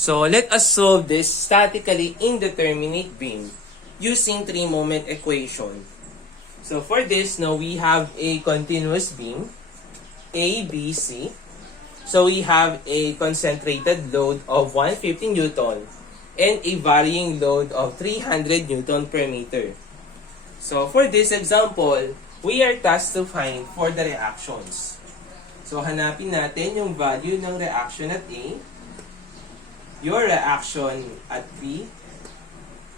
So let us solve this statically indeterminate beam using three-moment equation. So for this, now we have a continuous beam, A, B, C. So we have a concentrated load of 150 Newton and a varying load of 300 Newton per meter. So for this example, we are tasked to find for the reactions. So hanapin natin yung value ng reaction at A, your reaction at B,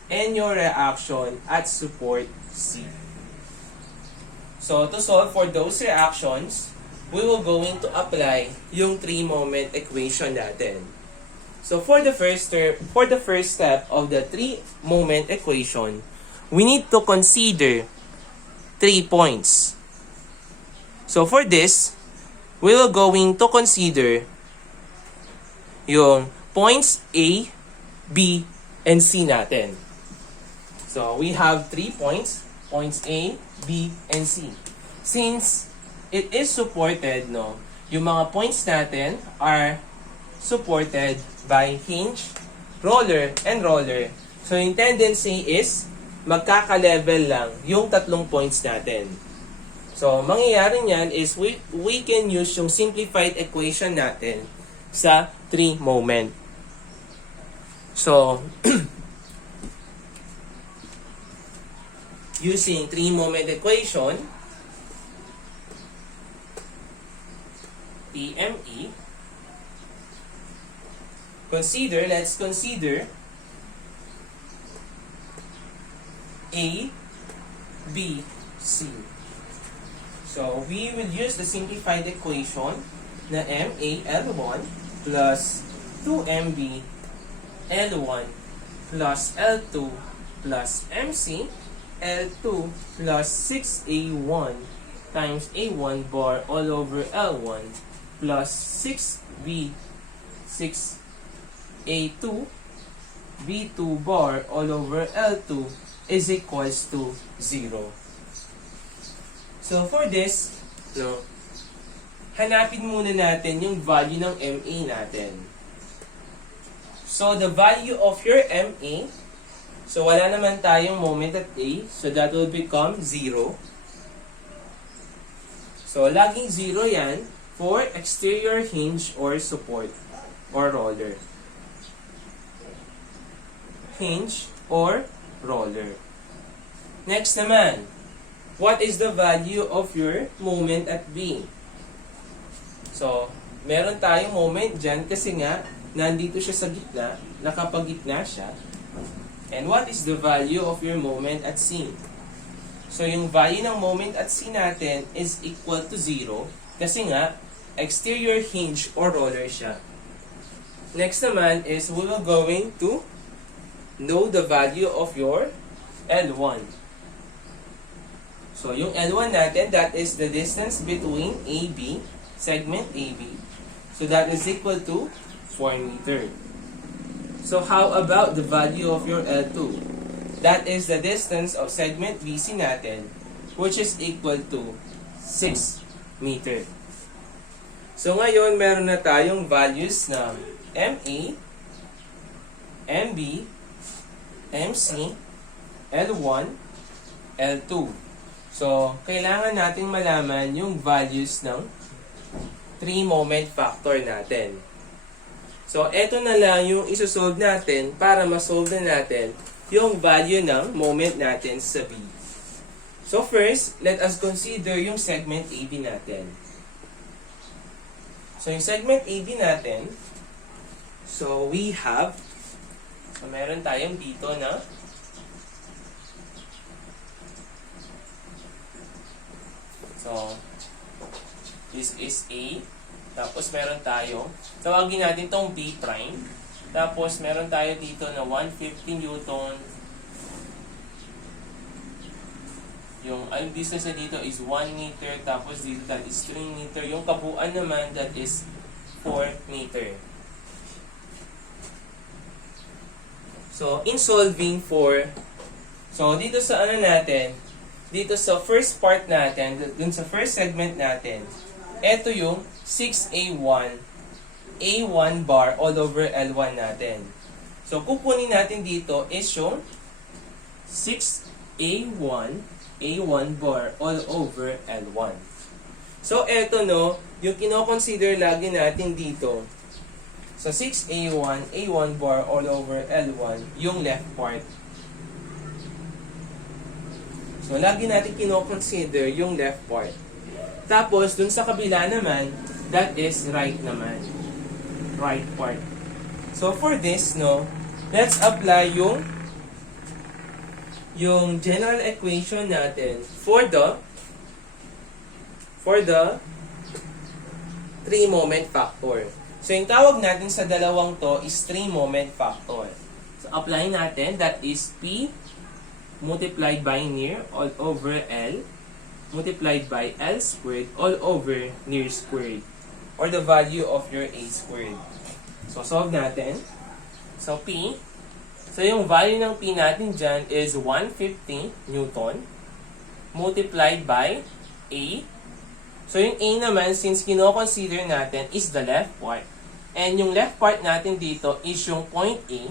and your reaction at support C. So to solve for those reactions, we will going to apply yung three-moment equation natin. So for the first step of the three-moment equation, we need to consider 3 points. So for this, we will going to consider yung points A, B, and C natin. So we have 3 points, points A, B, and C. Since it is supported, yung mga points natin are supported by hinge, roller, and roller. So yung tendency is magkaka-level lang yung tatlong points natin. So mangyayari niyan is we can use yung simplified equation natin sa three-moment. So using three-moment equation, TME, let's consider A, B, C. So we will use the simplified equation na MA L1 plus 2MB L1 plus L2 plus MC L2 plus 6A1 times A1 bar all over L1 plus 6B 6A2 B2 bar all over L2 is equals to 0. So for this, hanapin muna natin yung value ng MA natin. So the value of your MA, so wala naman tayong moment at A, so that will become 0. So laging 0 yan for exterior hinge or support or roller. Hinge or roller. Next naman, what is the value of your moment at B? So, meron tayong moment dyan kasi nga, nandito siya sa gitna, nakapagitna siya. And what is the value of your moment at C? So, yung value ng moment at C natin is equal to 0 kasi nga, exterior hinge or roller siya. Next naman is we will going to know the value of your L1. So, yung L1 natin, that is the distance between AB, segment AB. So, that is equal to 4 meter. So, how about the value of your L2? That is the distance of segment BC natin, which is equal to 6 meter. So, ngayon, meron na tayong values ng MA, MB, MC, L1, L2. So, kailangan nating malaman yung values ng three-moment factor natin. So, eto na lang yung isosolve natin para masolve na natin yung value ng moment natin sa B. So, first, let us consider yung segment AB natin. So, yung segment AB natin, so we have, so meron tayong dito na so, this is A. Tapos, meron tayo, tawagin natin itong B prime. Tapos, meron tayo dito na 150 Newton. Yung distance na dito is 1 meter. Tapos, dito that is 3 meter. Yung kabuuan naman, that is 4 meter. So, in solving for, so, dito sa ano natin, dito sa first part natin, dun sa first segment natin, ito yung 6A1 A1 bar all over L1 natin. So, kukunin natin dito is yung 6A1, A1 bar all over L1. So, eto no, yung kino-consider lagi natin dito. So, 6A1, A1 bar all over L1, yung left part. So, lagi natin kino-consider yung left part. Tapos, dun sa kabila naman, that is right naman. Right part. So, for this, no, let's apply yung general equation natin for the 3-moment factor. So, yung tawag natin sa dalawang to is 3-moment factor. So, apply natin, that is P multiplied by near all over L multiplied by L squared all over near squared, or the value of your A squared. So, solve natin. So, P. So, yung value ng P natin dyan is 150 Newton multiplied by A. So, yung A naman, since kino-consider natin, is the left part. And yung left part natin dito is yung point A.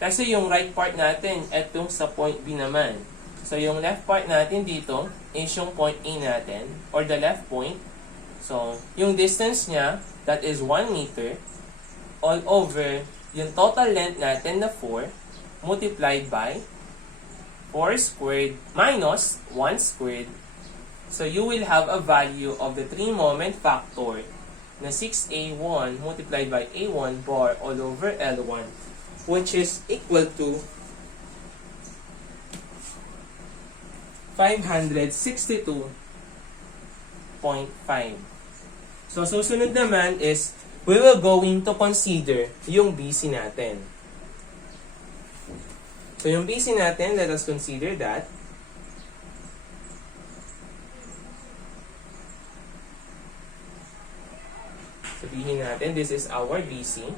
Kasi yung right part natin, etong sa point B naman. So, yung left part natin dito is yung point A natin, or the left point. So, yung distance niya, that is 1 meter, all over yung total length natin na 4, multiplied by 4 squared minus 1 squared. So, you will have a value of the 3-moment factor na 6A1 multiplied by A1 bar all over L1, which is equal to 562.5. So, susunod naman is, we will going to consider yung BC natin. So, yung BC natin, let us consider that. Sabihin natin, this is our BC.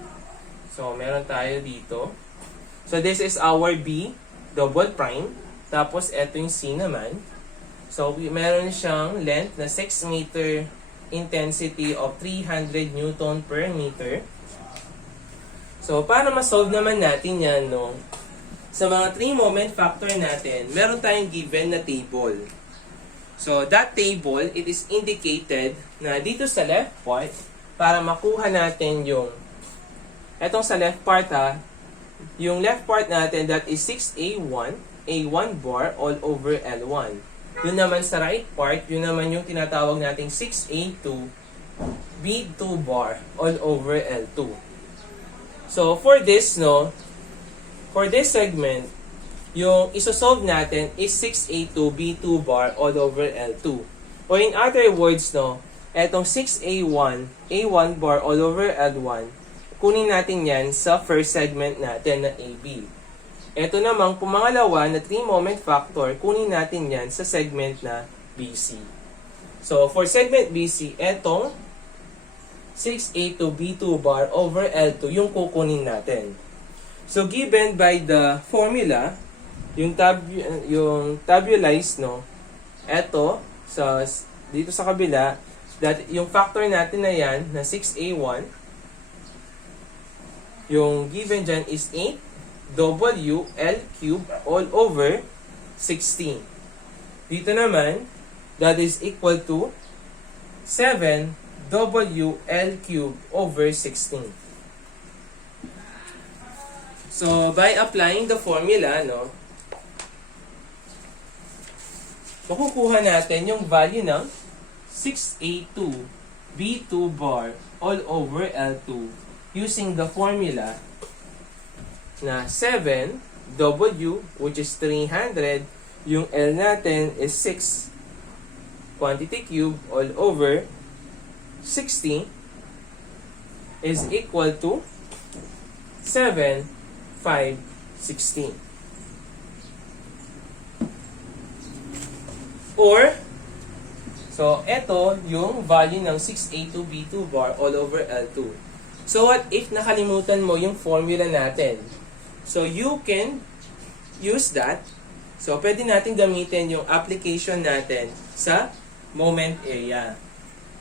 So, meron tayo dito. So, this is our B, double prime. Tapos, eto yung C naman. So, meron siyang length na 6 meter, intensity of 300 Newton per meter. So, para ma-solve naman natin yan, no? Sa mga 3-moment factor natin, meron tayong given na table. So, that table, it is indicated na dito sa left part, para makuha natin yung, etong sa left part ha, yung left part natin, that is 6A1, A1 bar all over L1. Yun naman sa right part, yun naman yung tinatawag nating 6A2, B2 bar all over L2. So, for this, no, for this segment, yung isosolve natin is 6A2, B2 bar all over L2. Or in other words, no, etong 6A1, A1 bar all over L1, kunin natin yan sa first segment natin na AB. Ito namang pumangalawa na 3-moment factor, kunin natin yan sa segment na BC. So, for segment BC, etong 6A2, B2 bar over L2, yung kukunin natin. So, given by the formula, yung tabulized, no, eto, dito sa kabila, that yung factor natin na yan, na 6A1, yung given dyan is 8WL cube all over 16. Dito naman, that is equal to 7WL cube over 16. So, by applying the formula, no, makukuha natin yung value ng 6A2 B2 bar all over L2 using the formula na 7W, which is 300, yung L natin is 6 quantity cube all over 60 is equal to 7, 5, 16. Or, so, ito yung value ng 6A2B2 bar all over L2. So, what if nakalimutan mo yung formula natin? So, you can use that. So, pwede natin gamitin yung application natin sa moment area.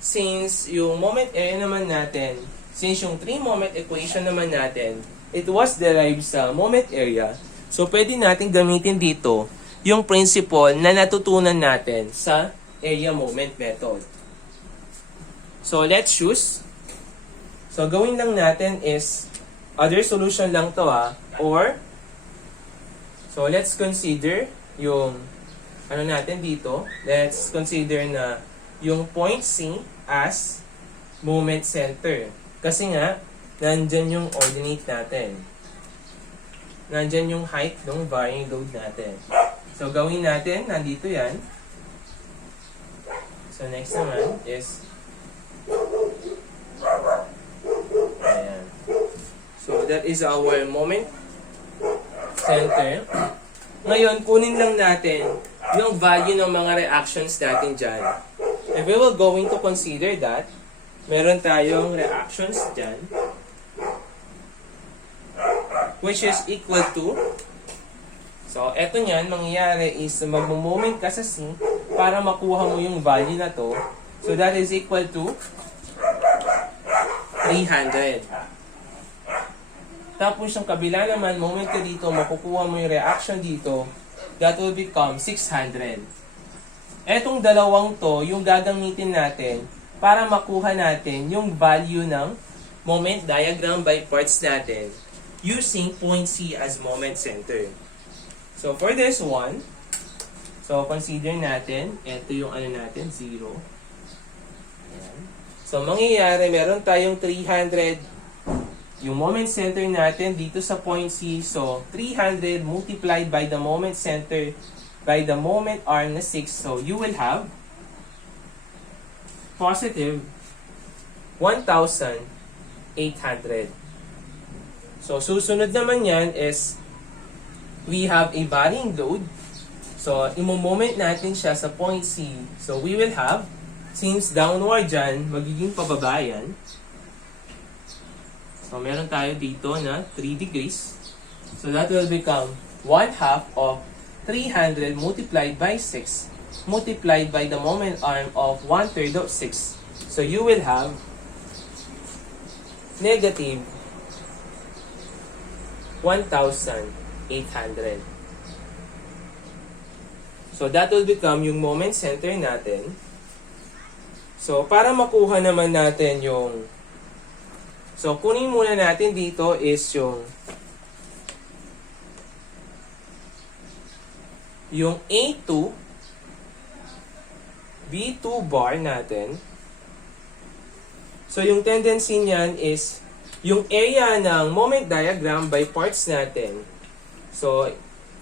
Since yung moment area naman natin since yung 3-moment equation naman natin, it was derived sa moment area, so pwede natin gamitin dito yung principle na natutunan natin sa area moment method. So let's choose. So gawin lang natin is, other solution lang to or, so let's consider yung, ano natin dito, let's consider na yung point C as moment center. Kasi nga, nandyan yung ordinate natin. Nandyan yung height ng varying load natin. So, gawin natin, nandito yan. So, next naman is, ayan. So, that is our moment center. Ngayon, kunin lang natin yung value ng mga reactions natin dyan. If we will going to consider that, meron tayong reactions dyan, which is equal to, so eto nyan, mangyayari is mag-moment ka sa C para makuha mo yung value na to. So that is equal to 300. Tapos yung kabila naman, moment ka dito, makukuha mo yung reaction dito, that will become 600. Etong dalawang to, yung gagamitin natin para makuha natin yung value ng moment diagram by parts natin using point C as moment center. So for this one, so consider natin, ito yung ano natin, 0. Ayan. So mangyayari, meron tayong 300, yung moment center natin dito sa point C. So 300 multiplied by the moment center by the moment arm na 6. So you will have positive 1,800. So susunod naman yan is we have a varying load. So imo-moment natin siya sa point C. So we will have, since downward dyan, magiging pababa yan. So meron tayo dito na 3 degrees. So that will become 1/2 of 300 multiplied by 6 multiplied by the moment arm of 1/3 of 6. So you will have negative 1,800. So that will become yung moment center natin. So para makuha naman natin yung, so kunin muna natin dito is yung A2 B2 bar natin. So yung tendency niyan is yung area ng moment diagram by parts natin. So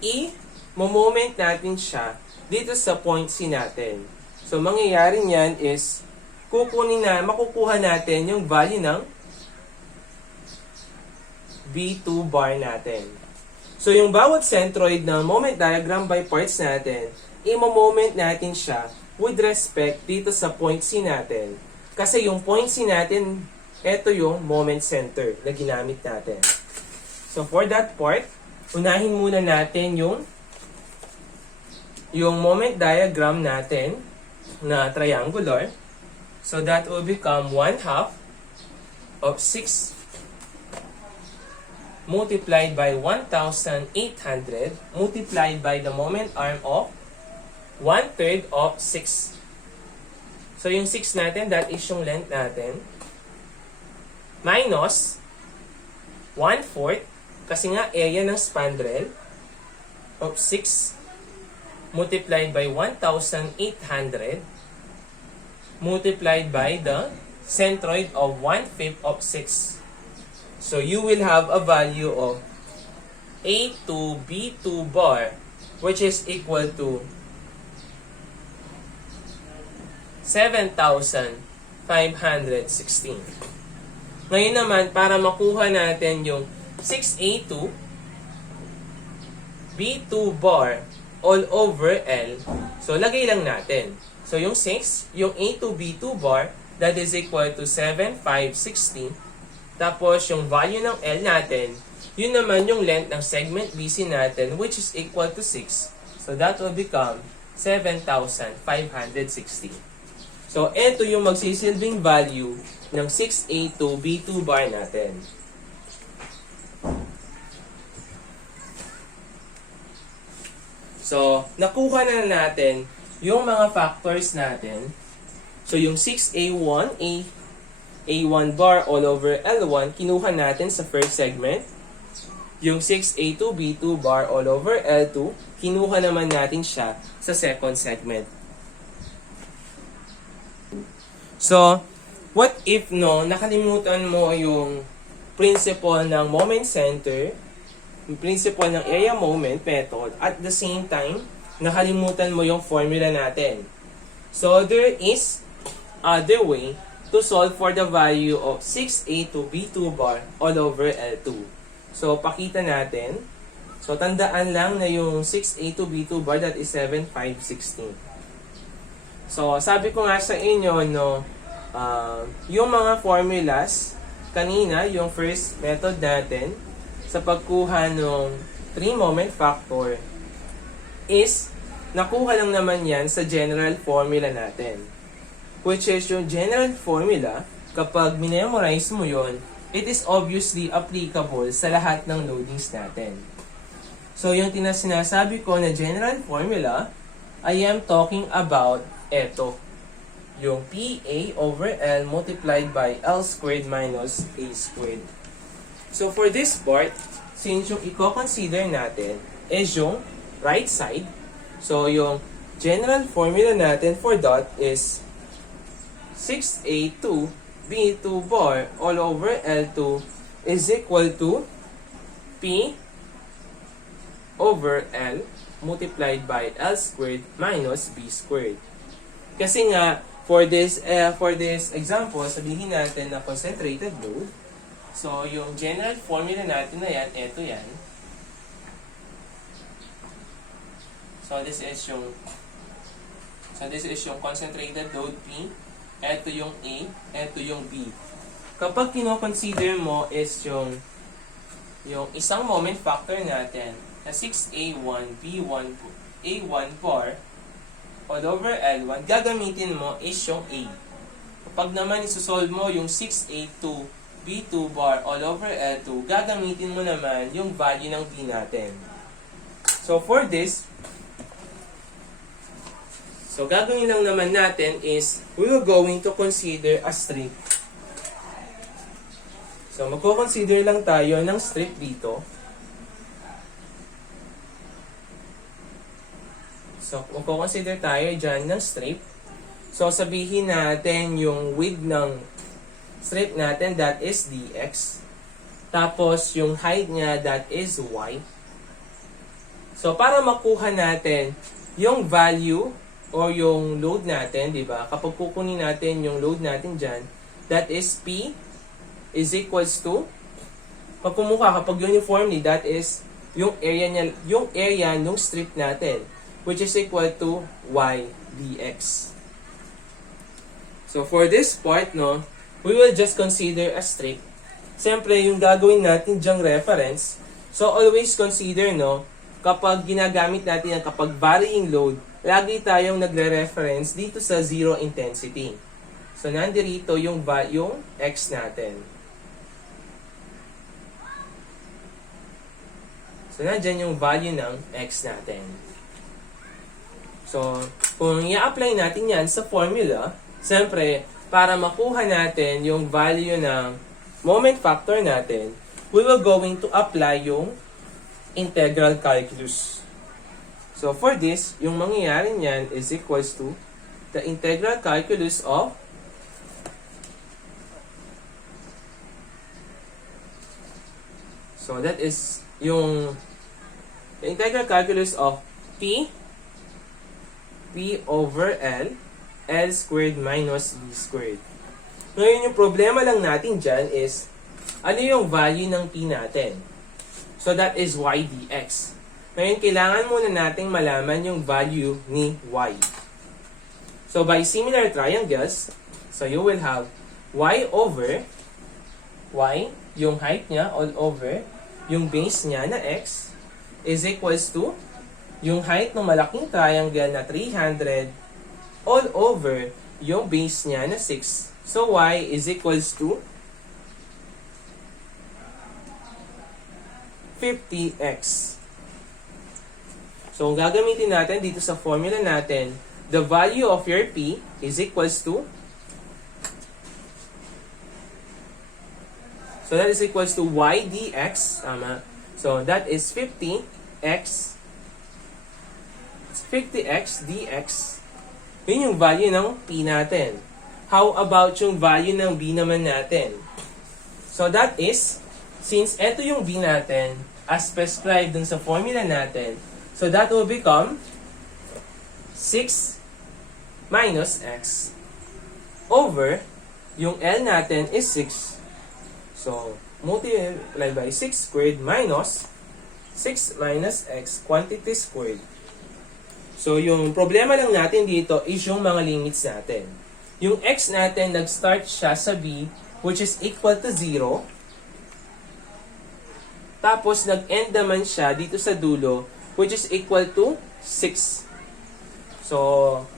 i-moment natin siya dito sa point C natin. So mangyayari niyan is makukuha natin yung value ng B2 bar natin. So yung bawat centroid ng moment diagram by parts natin, i-moment natin siya with respect dito sa point C natin. Kasi yung point C natin, ito yung moment center na ginamit natin. So for that part, unahin muna natin yung moment diagram natin na triangular. So that will become 1/2 of 6 multiplied by 1,800 multiplied by the moment arm of 1/3 of 6. So yung 6 natin, that is yung length natin, minus 1/4, kasi nga area ng spandrel, of 6 multiplied by 1,800 multiplied by the centroid of 1/5 of 6. So you will have a value of A2 B2 bar, which is equal to 7,516. Ngayon naman, para makuha natin yung 6A2 B2 bar all over L, so lagay lang natin. So yung 6, yung A2 B2 bar, that is equal to 7,516. Tapos yung value ng L natin, yun naman yung length ng segment BC natin, which is equal to 6. So that will become 7,560. So, ito yung magsisilbing value ng 6A to B2 bar natin. So, nakuha na natin yung mga factors natin. So, yung 6A1, A1 bar all over L1, kinuha natin sa first segment. Yung 6A2, B2 bar all over L2, kinuha naman natin siya sa second segment. So, what if nakalimutan mo yung principle ng moment center, yung principle ng area moment method, at the same time, nakalimutan mo yung formula natin. So, there is other way to solve for the value of 6A to B2 bar all over L2. So, pakita natin. So, tandaan lang na yung 6A to B2 bar, that is 7, 5, 16. So, sabi ko nga sa inyo, yung mga formulas, kanina, yung first method natin, sa pagkuha ng 3-moment factor, is, nakuha lang naman yan sa general formula natin. Which is yung general formula, kapag minemorize mo yon, it is obviously applicable sa lahat ng loadings natin. So, yung sinasabi ko na general formula, I am talking about eto, yung PA over L multiplied by L squared minus A squared. So, for this part, since yung i-consider natin is yung right side, so yung general formula natin for that is 6A2 B2 bar all over L2 is equal to P over L multiplied by L squared minus B squared. Kasi nga, for this example, sabihin natin na concentrated load. So, yung general formula natin na yan, eto yan. So, this is yung concentrated load P. Eto yung A, eto yung B. Kapag kino-consider mo is yung isang moment factor natin na 6A1, B1, A1 bar all over L1, gagamitin mo is yung A. Kapag naman isosolve mo yung 6A2, B2 bar all over L2, gagamitin mo naman yung value ng B natin. So, for this, gagawin lang naman natin is, we will going to consider a strip. So, magko-consider lang tayo ng strip dito. So, magko-consider tayo dyan ng strip. So, sabihin natin yung width ng strip natin, that is dx. Tapos, yung height niya, that is y. So, para makuha natin yung value or yung load natin, di ba? Kapag kukunin natin yung load natin dyan, that is P is equals to, kapag uniformly, that is yung area ng strip natin, which is equal to y dx. So, for this part, we will just consider a strip. Siyempre, yung gagawin natin dyang reference, so always consider, kapag ginagamit natin yan, kapag varying load, lagi tayong nagre-reference dito sa zero intensity. So, nandirito yung x natin. So, nandyan yung value ng x natin. So, kung i-apply natin yan sa formula, siyempre, para makuha natin yung value ng moment factor natin, we will going to apply yung integral calculus. So, for this, yung mangyayari niyan is equals to the integral calculus of that is yung the integral calculus of P over L squared minus B squared. Ngayon, yung problema lang natin dyan is, ano yung value ng P natin? So, that is y dx. Ngayon, kailangan muna nating malaman yung value ni y. So, by similar triangles, so you will have y over y, yung height niya, all over, yung base niya na x, is equals to yung height ng malaking triangle na 300 all over yung base niya na 6. So, y is equals to 50x. So, ang gagamitin natin dito sa formula natin, the value of your p is equals to, so that is equals to y dx, tama. So, that is 50x dx. Yun yung value ng p natin. How about yung value ng b naman natin? So, that is, since ito yung b natin, as prescribed dun sa formula natin, so that will become 6 minus x over, yung L natin is 6. So, multiply by 6 squared minus 6 minus x quantity squared. So, yung problema lang natin dito is yung mga limits natin. Yung x natin, nag-start siya sa b, which is equal to 0. Tapos, nag-end naman siya dito sa dulo, which is equal to 6. So,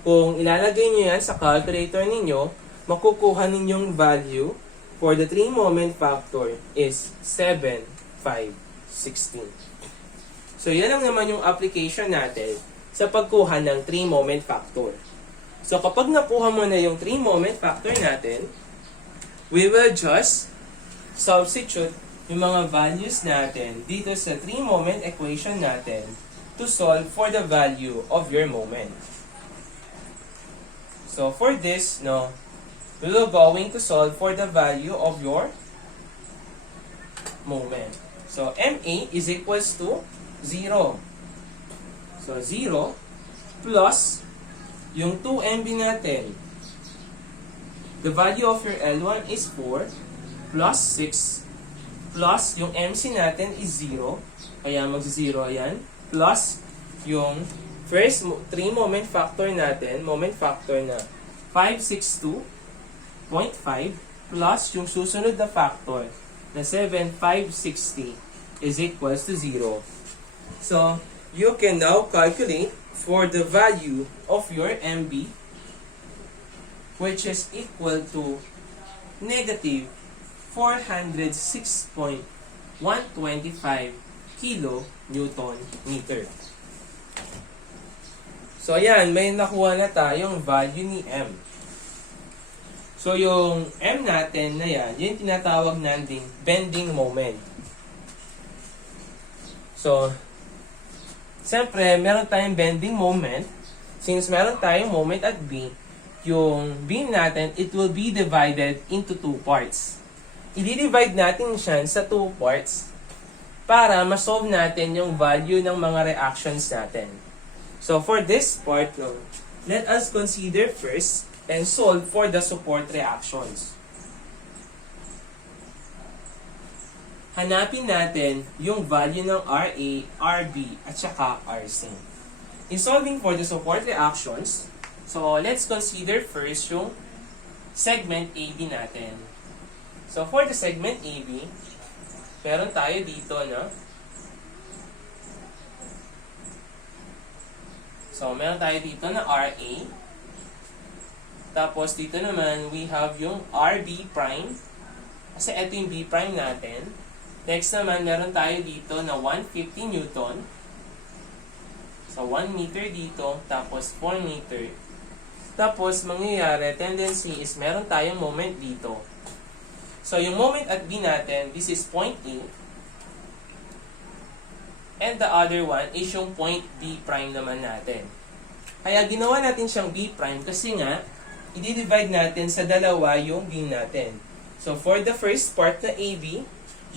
kung ilalagay nyo yan sa calculator ninyo, makukuha ninyong value for the 3-moment factor is 7, 5, 16. So, yan lang naman yung application natin sa pagkuha ng 3-moment factor. So, kapag nakuha mo na yung 3-moment factor natin, we will just substitute yung mga values natin dito sa 3-moment equation natin to solve for the value of your moment. So, for this, we will going to solve for the value of your moment. So, MA is equals to 0. So, 0 plus yung 2MB natin. The value of your L1 is 4 plus 6 plus yung MC natin is 0. Kaya mag-0 yan. Plus yung first 3-moment factor natin, moment factor na 562.5 plus yung susunod na factor na 7,560 is equals to 0. So, you can now calculate for the value of your MB, which is equal to negative 406.125 kilonewton meter. So, ayan, may nakuha na tayong value ni M. So, yung M natin na yan, yun tinatawag natin bending moment. So, siyempre, meron tayong bending moment. Since meron tayong moment at B, yung beam natin, it will be divided into 2 parts. I-divide natin siya sa 2 parts para ma-solve natin yung value ng mga reactions natin. So, for this part, let us consider first and solve for the support reactions. Hanapin natin yung value ng RA, RB, at saka RC. In solving for the support reactions, so let's consider first yung segment AB natin. So, for the segment AB, meron tayo dito na RA. Tapos, dito naman, we have yung RB prime. Kasi ito yung B prime natin. Next naman, meron tayo dito na 150 Newton. So, 1 meter dito. Tapos, 4 meter. Tapos, mangyayari, tendency is meron tayong moment dito. So, yung moment at B natin, this is point A. And the other one is yung point B prime naman natin. Kaya ginawa natin siyang B prime kasi nga, i-divide natin sa dalawa yung beam natin. So, for the first part na AB,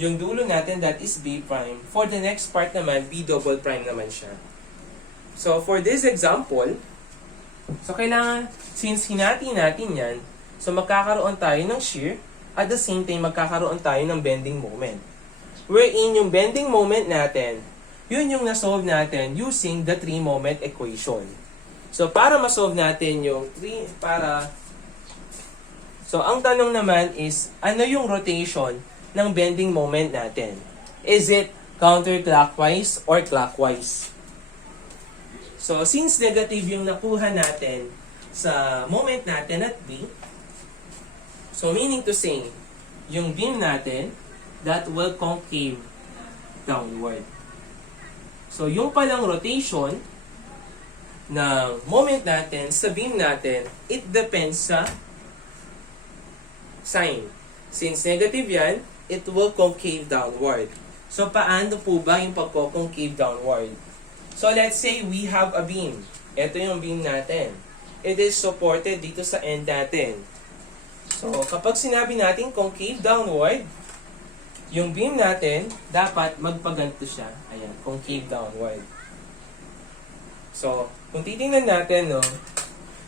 yung dulo natin, that is B prime. For the next part naman, B double prime naman siya. So, for this example, so kailangan, since hinati natin yan, so magkakaroon tayo ng shear, at the same time, magkakaroon tayo ng bending moment. Wherein yung bending moment natin, yun yung na-solve natin using the 3-moment equation. So, para ma-solve natin yung so, ang tanong naman is, ano yung rotation ng bending moment natin? Is it counterclockwise or clockwise? So, since negative yung nakuha natin sa moment natin at B. So, meaning to say, yung beam natin, that will concave downward. So, yung palang rotation ng moment natin sa beam natin, it depends sa sign. Since negative yan, it will concave downward. So, paano po ba yung pagko-concave downward? So, let's say we have a beam. Ito yung beam natin. It is supported dito sa end natin. So, kapag sinabi natin concave downward, yung beam natin, dapat magpaganto siya. Ayan, concave downward. So, kung titingnan natin, no,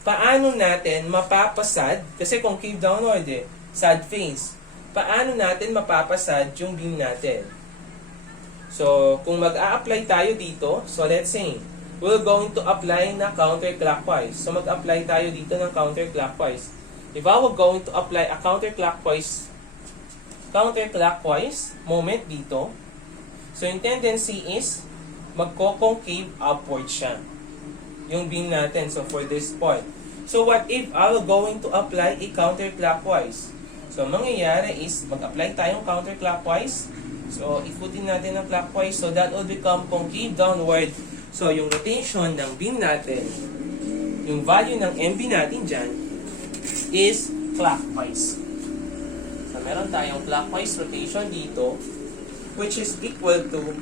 paano natin mapapasad, kasi concave downward sad face. Paano natin mapapasad yung beam natin? So, kung mag-a-apply tayo dito, so let's say, we're going to apply na counterclockwise. So, mag-apply tayo dito ng counterclockwise. If I were going to apply a counterclockwise moment dito, so yung tendency is, magko-concave upward siya. Yung beam natin, so for this point. So, what if I were going to apply a counterclockwise? So, mangyayari is, mag-apply tayong counterclockwise. So, ikutin natin ng clockwise. So, that will become concave downward. So, yung rotation ng beam natin, yung value ng MB natin dyan, is clockwise. So, meron tayong clockwise rotation dito, which is equal to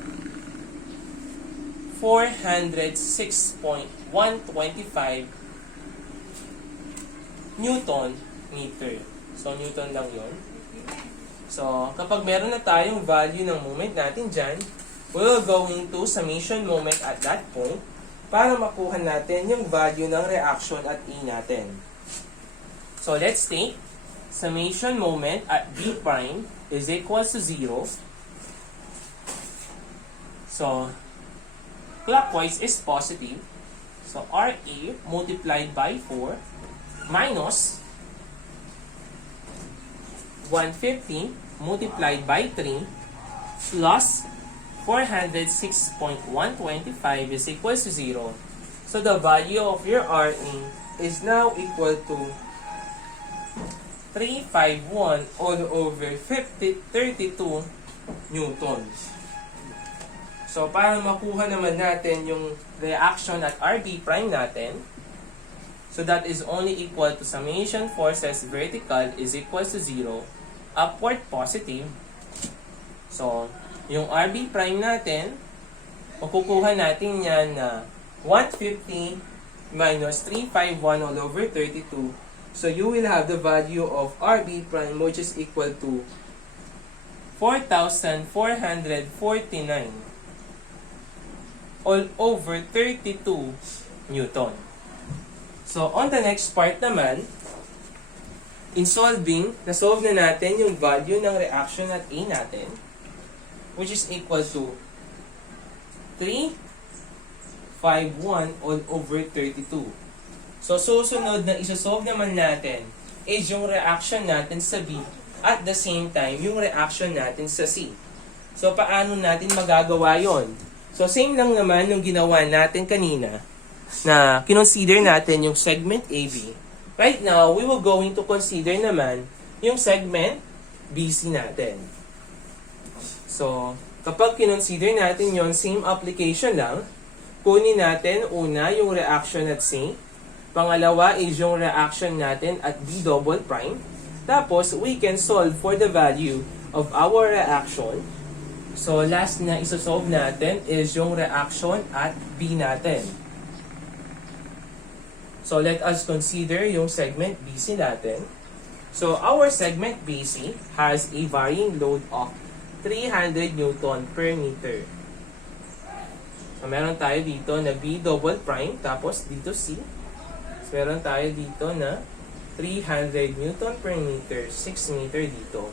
406.125 Newton meter. So, Newton lang yon. So, kapag meron na tayong value ng moment natin dyan, we're going to summation moment at that point para makuha natin yung value ng reaction at E natin. So, let's take summation moment at B prime is equals to 0. So, clockwise is positive. So, RA multiplied by 4 minus 150 multiplied by 3 plus 406.125 is equals to 0. So, the value of your RA is now equal to 351 all over 32 newtons. So, para makuha naman natin yung reaction at RB prime natin, so that is only equal to summation forces vertical is equal to 0, upward positive. So, yung RB prime natin, makukuha natin yan na 150 minus 351 all over 32. So, you will have the value of RB prime which is equal to 4,449 all over 32 Newton. So, on the next part naman, in solving, na-solve na natin yung value ng reaction at A natin, which is equal to 351 all over 32. So, susunod na isa-solve naman natin is yung reaction natin sa B at the same time yung reaction natin sa C. So, paano natin magagawa yon? So, same lang naman yung ginawa natin kanina na kinonsider natin yung segment AB. Right now, we will going to consider naman yung segment BC natin. So, kapag kinonsider natin yon, same application lang. Kunin natin una yung reaction at C. Pangalawa is yung reaction natin at B double prime. Tapos, we can solve for the value of our reaction. So, last na isosolve natin is yung reaction at B natin. So, let us consider yung segment BC natin. So, our segment BC has a varying load of 300 Newton per meter. So, meron tayo dito na B double prime, tapos dito C. So, meron tayo dito na 300 Newton per meter, 6 meter dito.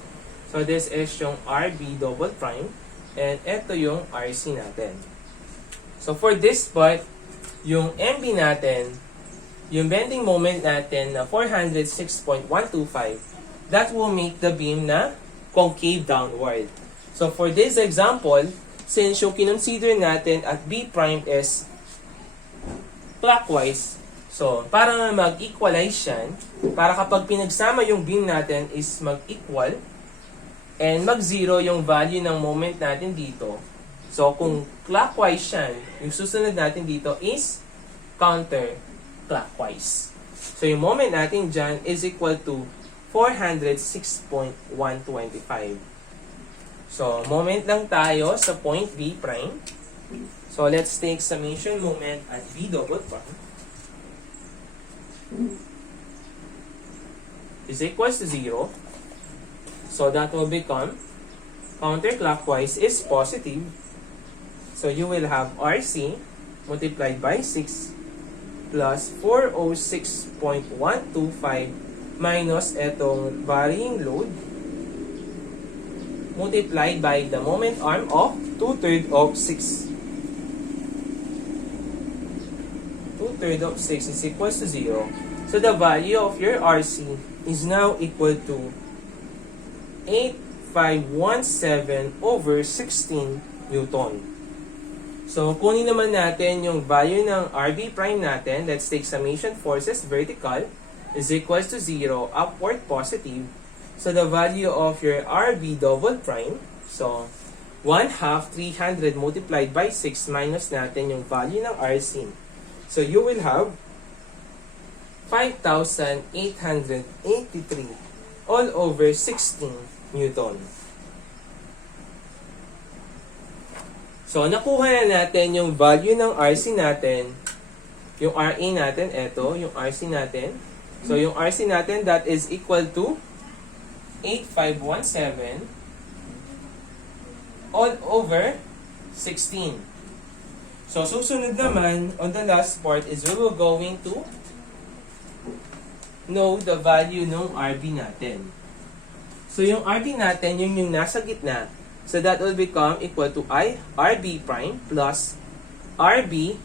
So, this is yung RB double prime. And ito yung RC natin. So, for this part, yung MB natin, yung bending moment natin na 406.125, that will make the beam na concave downward. So, for this example, since yung kinonsider natin at B prime is clockwise, So, para mag-equalize yan, para kapag pinagsama yung beam natin is mag-equal and mag-zero yung value ng moment natin dito. So, kung clockwise yan, yung susunod natin dito is counterclockwise. So, yung moment natin dyan is equal to 406.125. So, moment lang tayo sa point B prime. So, let's take summation moment at B double prime is equals to 0. So, that will become counterclockwise is positive. So, you will have RC multiplied by 6 plus 406.125 minus etong varying load multiplied by the moment arm of 2/3 of 6. 2/3 of 6 is equals to 0. So the value of your RC is now equal to 8517 over 16 Newton. So kunin naman natin yung value ng RB prime natin. Let's take summation forces vertical is equals to 0, upward positive. So the value of your RB double prime, so 1/2 300 multiplied by 6 minus natin yung value ng RC. So you will have 5,883 all over 16 Newton. So nakuha na natin yung value ng RC natin, yung RA natin, eto, yung RC natin. So yung RC natin, that is equal to 8517 all over 16. So susunod naman, on the last part is we will going to know the value ng RB natin. So yung RB natin, yun yung nasa gitna. So that will become equal to RB prime plus RB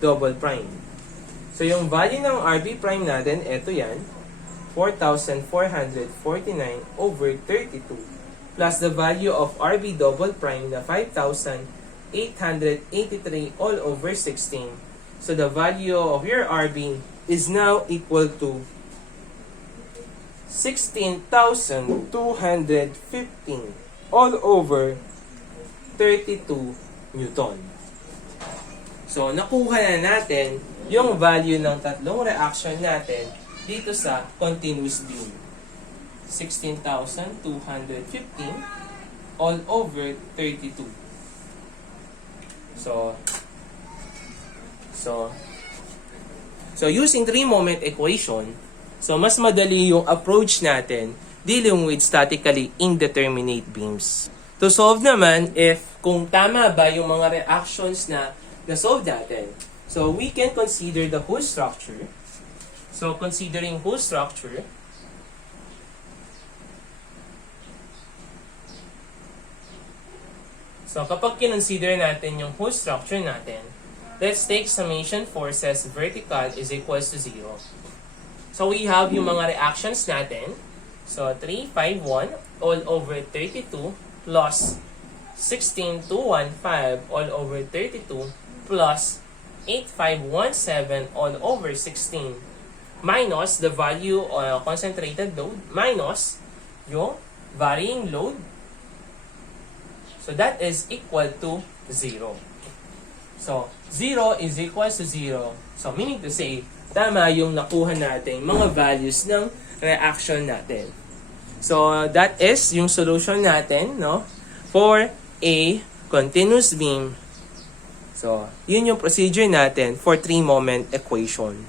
double prime. So yung value ng RB prime natin, eto yan, 4,449 over 32 plus the value of RB double prime na 5,883 all over 16. So the value of your RB is now equal to 16,215 all over 32 Newton. So nakuha na natin yung value ng tatlong reaction natin dito sa continuous beam. 16,215 all over 32. So using three-moment equation, so mas madali yung approach natin dealing with statically indeterminate beams. To solve naman, if kung tama ba yung mga reactions na na-solve natin, so we can consider the whole structure. So considering whole structure, so kapag kinonsider natin yung whole structure natin, let's take summation forces vertical is equals to 0. So we have yung mga reactions natin. So 351 all over 32 plus 16,215 all over 32 plus 8,517 all over 16 minus the value concentrated load minus yung varying load. So that is equal to 0. So 0 is equal to 0. So meaning to say, tama yung nakuha natin mga values ng reaction natin. So that is yung solution natin, no, for a continuous beam. So yun yung procedure natin for three-moment equation.